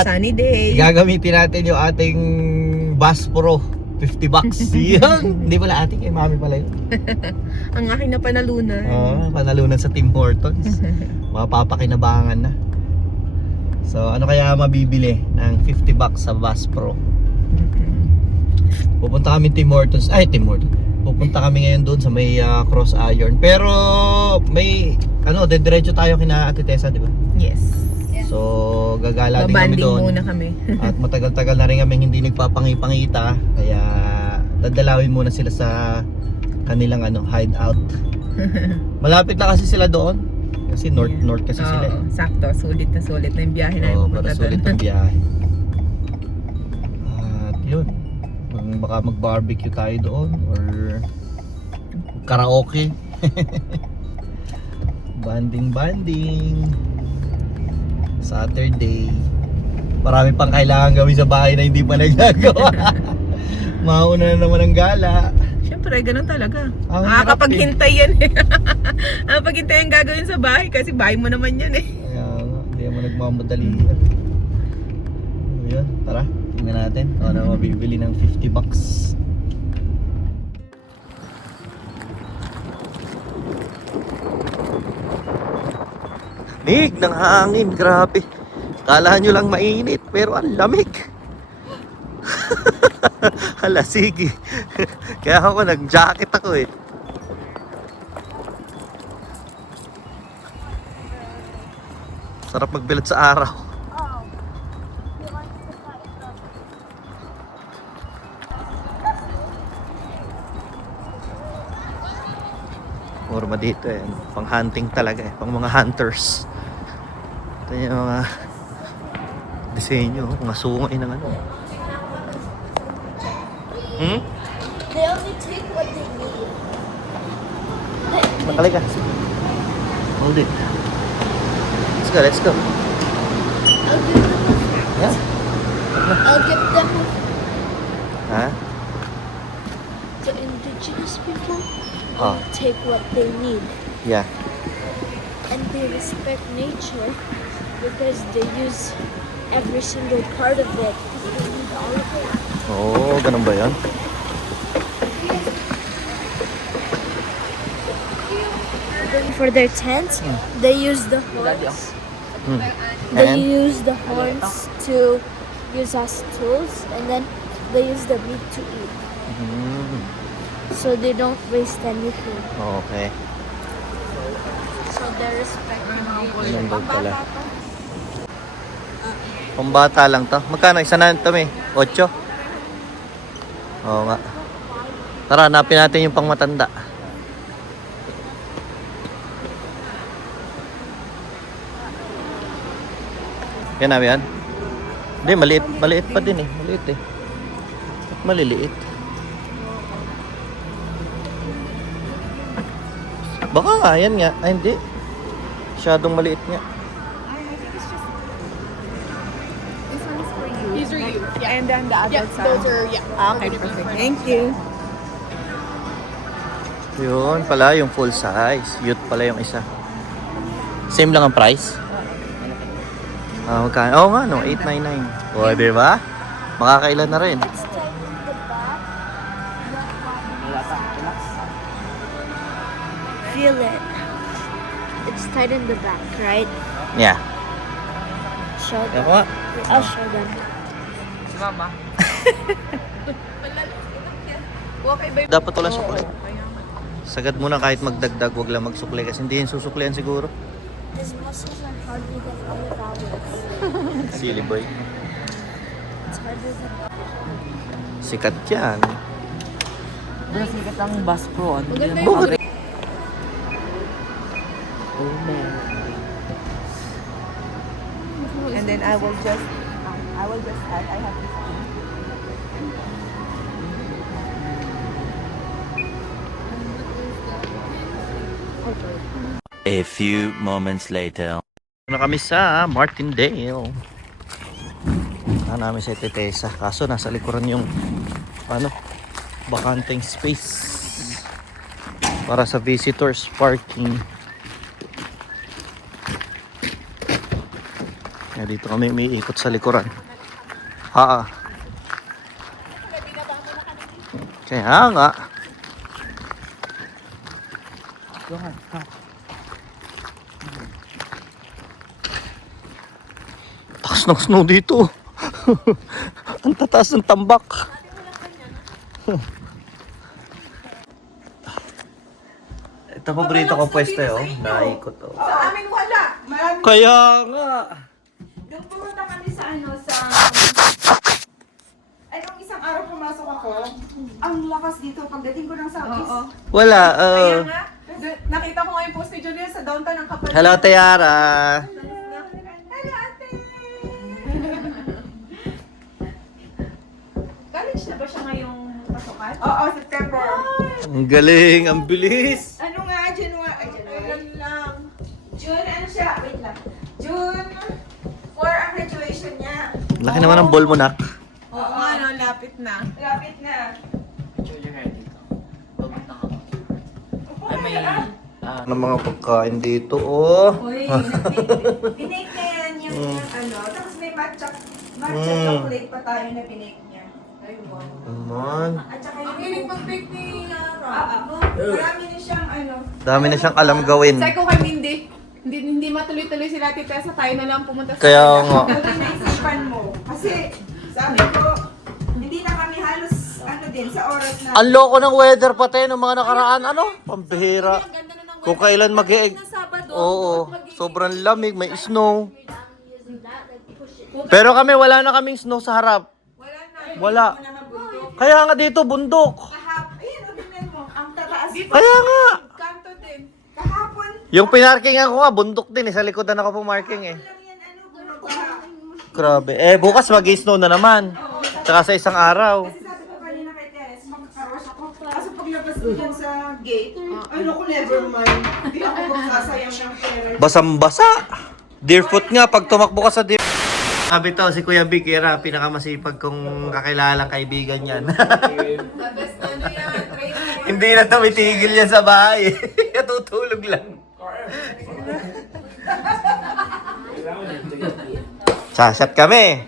At sunny day. gagamitin natin yung ating Bass Pro 50 bucks. Yun. Hindi pala ating, mami pala yun. Ang aking na panalunan. Panalunan sa Tim Hortons. Mapapakinabangan na. So ano kaya mabibili ng 50 bucks sa Bass Pro? Pupunta kami Tim Hortons. Pupunta kami ngayon doon sa may Cross Iron. Pero may dediretso tayo kina Ate Tessa, di ba? Yes. So gagala din kami Babanding doon. muna kami. At matagal-tagal na rin kami hindi nagpapangipangita. Kaya dadalawin muna sila sa kanilang hideout. Malapit na kasi sila doon. Kasi north kasi sila. Sakto, sulit na yung biyahe na yung para sulit ang biyahe. At yun, baka mag-barbecue tayo doon or karaoke. Banding Saturday. Marami pang kailangan gawin sa bahay na hindi pa nagagawa. Mauna na naman ang gala. Siyempre, ganun talaga. Nakakapaghintay yan eh. Nakakapaghintay ang gagawin sa bahay kasi bahay mo naman yan eh. Kaya nga, hindi naman nagmamadali. Yun, tara, tingnan natin kung ano mabibili ng 50 bucks. Lamig ng hangin, grabe. Kala nyo lang mainit, pero ang lamig. Hala, sige. Kaya ako nag-jacket ako eh. Sarap magbilad sa araw. Forma dito eh. Pang hunting talaga eh. Pang mga hunters. Ito yung mga disenyo, mga sungay ng They only take what they need. Makalay ka. Hold it. Let's go. I'll give them a fact. Yeah. I'll give them Ha? the indigenous people Oh. take what they need. Yeah. And they respect nature because they use every single part of it. They need all of it. Oo, ganun ba yan? Then for their tents, they use the horns. They And? use the horns to use as tools, and then they use the meat to eat. So they don't waste anything. Okay. So they respect Ganun ba pala? Pambata lang to. Magkano? Isa na ito may? 8? Oo nga. Tara, hanapin natin yung pangmatanda. Yan na yan? Hindi, maliit pa din eh. Maliit eh. At maliliit. Baka nga, yan nga. Ay, hindi. Masyadong maliit nga. These are you. Yeah. And then the adults Those are, Okay, perfect. Thank you. Yun pala, yung full size. Youth pala yung isa. Same lang ang price? Magkano? Oo nga, no? 899. O, diba? Makakailan na rin. It's tied in the back. Feel it. It's tied in the back, right? Yeah. Show Yan them. ko nga. I'll show them. Si Mama. Dapat wala sukli. Sagad muna kahit magdagdag, wag lang magsukli kasi hindi yung susuklihan siguro. His muscles are harder than other vowels. Silly boy. It's harder than Sikat yan. Doon sikat ang Bass Pro. Bakit? And then I will just add, I have 15. A few moments later. Na kami sa Martindale. Namin sa Tetesa. Kaso nasa likuran yung bakanteng space para sa visitors parking. Kaya dito kami umiikot sa likuran. Ah. Kaya nga. Taas ng snow dito. Ang tataas ng tambak. Ito paborito kong pwesto eh, oh. Naikot, oh. Sa amin wala. Marami. Kaya nga. Nung pumunta kami sa ay nung isang araw pumasok ako, ang lakas dito pagdating ko ng Southeast. Wala, Kaya nga, nakita ko nga yung post ni Julia sa downtown ng kapatid. Hello, Tiara. Hello, ate! College na ba siya ngayong pasukan? Oo, September. Ang galing, ang bilis. Ano nga, January lang. June, ano siya? Wait lang. June 4 ang graduation niya. Laki naman ng ball mo, nak. Oo nga, no, lapit na. Lapit na. Ng mga pagkain dito, oh. Uy, pinake na yan yung ano. Tapos may matcha chocolate pa tayo na pinake niya. Ay, wow. Naman. At saka yung hilig mag-bake ni marami na siyang ano. Dami na siyang alam gawin. Sabi ko kay Mindy, hindi matuloy-tuloy sila Tita sa tayo na lang pumunta sa Kaya nga. Buti naisipan mo. Kasi sabi ko, hindi na kami halos ano din sa oras na. Ang loko ng weather pati ng mga nakaraan, ano? Pambihira. Ang ganda na ng Kung kailan mag-e... ng Sabado. Oo, sobrang lamig, may snow. Using that, like push it. Pero kami, wala na kaming snow sa harap. Wala na. Wala. Hindi mo naman bundok. Kaya nga dito, bundok. Ayun, o tingnan mo. Ang tataas. Kaya nga. Kanto din. Kahapon. Yung pinarkingan ko nga, bundok din eh. Sa likodan ako pumarking eh. Lang yan, ano, baha. Grabe. Eh, bukas mag-snow na naman. Tsaka sa isang araw. Kasi sabi ko kanina kay Teres, magkaroon ako. Kaso paglabas ko dyan sa gate, ay naku, never mind. Hindi ako magsasayang ng pera. Basang-basa. Deerfoot nga, pag tumakbo ka sa deer... Sabi to, si Kuya Vic, era, pinakamasipag kong kakilalang kaibigan yan. The best ano yan, trade. Hindi na tumitigil yan sa bahay. Natutulog lang. Sasat kami.